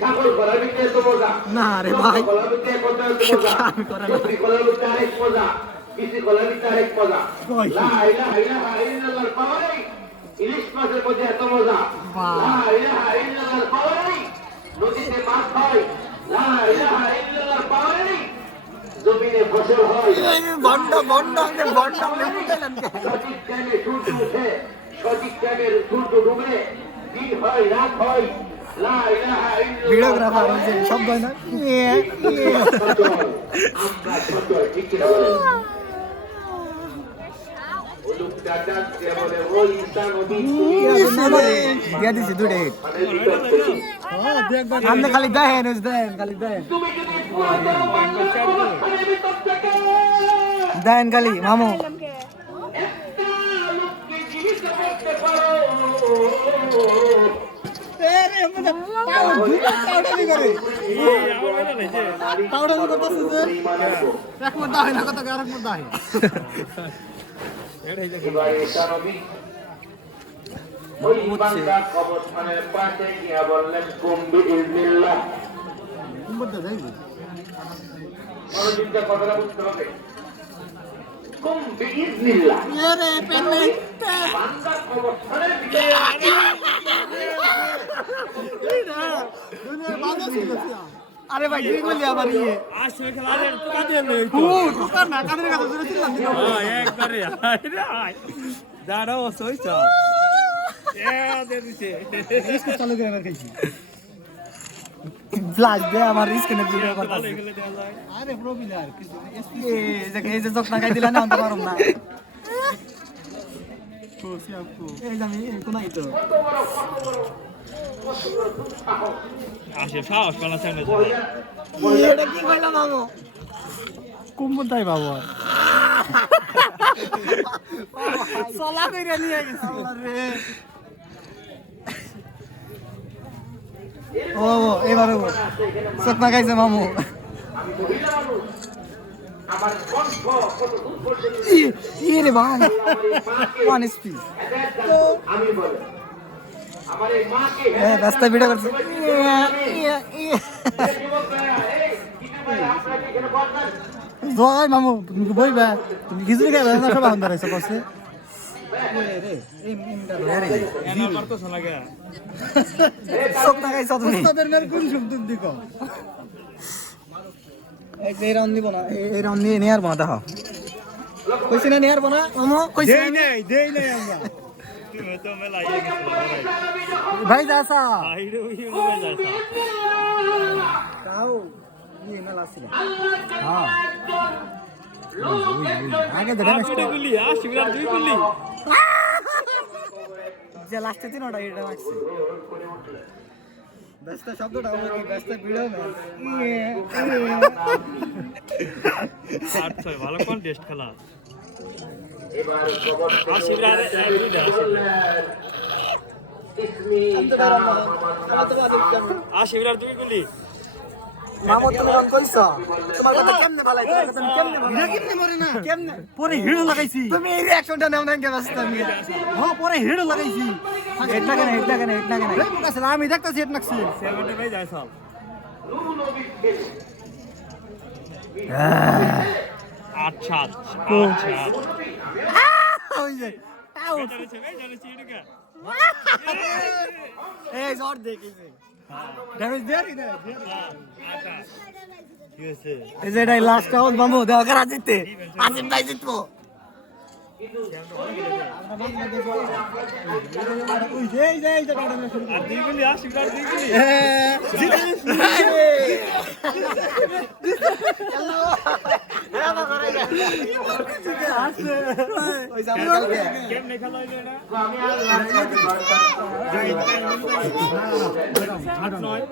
ছাগল গলার ভিতরে তো মজা না রে ভাই গলার ভিতরে কত মজা সত্যি গলার ভিতরে আরেক মজা কিছু গলার ভিতরে আরেক মজা লা ইলাহা ইল্লাল্লাহর পাওয়ারে ইলিশ মাছের মধ্যে এত মজা লা ইলাহা ইল্লাল্লাহর পাওয়ারে নদীতে মাছ হয় লা ইলাহা ইল্লাল্লাহর পাওয়ারে জমিনে ফসল হয় বন্ড বন্ড বন্ড সঠিক টাইমে সূর্য উঠে সঠিক টাইমে সূর্য ডুবে দিন হয় রাত হয় লা ইলাহা ইল্লাল্লাহ ভিডিওগ্রাফার হচ্ছে শব্দ হয় না আমরা সচল ঠিক কি বলেন ওলুক দাদা কে বলে ও ঈসা নবী দিয়া দিছি দুটো আপনি খালি দেখেন খালি দেখেন তুমি যদি দোয়া করো বাংলাদেশের ভিতর থেকে দেখেন খালি মামু একটা লোককে জীবিত করতে পারো এবার ঈসা নবী ওই বান্দা কবরস্থানের পাশে গিয়া বললেন কুম্বি ইজনিল্লাহ মনোযোগটা কথাটা বুঝতে হবে কুম্বি ইজনিল্লাহ বান্দা কবরস্থানের ভিতরে আরে ভাই তুই বলি আবার ইয়ে আসলে খেলার কাজে নেই তোর না কাদের কাছে জোরে ছিলাম একবারে দাঁড়াও সইছা চালু করে আমার খাইছি ফ্ল্যাশ দে আমার রিস্ক নে ভিডিও করতে আরে প্রবলেম আর কিছু এই যে চোখ না খাই দিলা না অন্ত পারম না কোসি আপু এই জানি কোনাই তো আসে সাহস পালা সামনে এটা কি কইলা বাবু কুম্বতাই বাবু সলা কইরা নিয়ে গেছি আরে ও এবারে চোখ না খাইছে মামু আমি মহিলা মানুষ আমার কণ্ঠ কত দূর পর্যন্ত রে ভাই ওয়ান স্পি আমি বলি আমার এই মাকে রাস্তা ভিডিও করছে জয় মামু তুমি কি বইবা তুমি খিচুড়ি খাইবা না সব আন্দা রাইছো পাশে চোখ না খাইছো তুমি তাদের মের কোন শব্দ দিকো এই যে রাউন্ড দিব না এই রাউন্ড নিয়ে নেয়ার বাঁধা হ কইছ না নেয়ার বানা মামু কইছ দেই নাই আমরা তুমি তো মেলা ইয়ে গেছো ভাই যাসা আইরে ওই হয়ে যাসা কাও ये मेला ছিল हां আগে দেখেন দুই গুলি শিবরার দুই গুলি যে লাস্টে দিন ওটা এটা লাগছে ব্যস্ত শব্দটা হলো কি ব্যস্ত ভিডিও না আচ্ছা ভালো কন্টেস্ট খেলা এবার খবর শিবরার দুইটা শিবরার দুই গুলি মামু তুমি রং কইছো তোমার কথা কেমনে ভালাইছো তুমি কেমনে ভালাই কেমনে মরে না কেমনে পরে হিড়ো লাগাইছি তুমি এই রিঅ্যাকশনটা নাও না কেন ব্যস্ত আমি হ্যাঁ পরে হিড়ো লাগাইছি এটা কেন কাছে আমি দেখতাছি এটা নাকছি 70 ভাই যায় সব আচ্ছা আচ্ছা ওই যে আউট এই জোর দেখিছে ড্যামেজ দেয়া কি না কি হইছে এই যে এটাই লাস্ট আউট মামু দেওয়া করা জিততে আসিফ ভাই জিতবো আর দুই গুলি শিবরার দুই গুলি কেমনে খেলা হইলো এটা আমি আর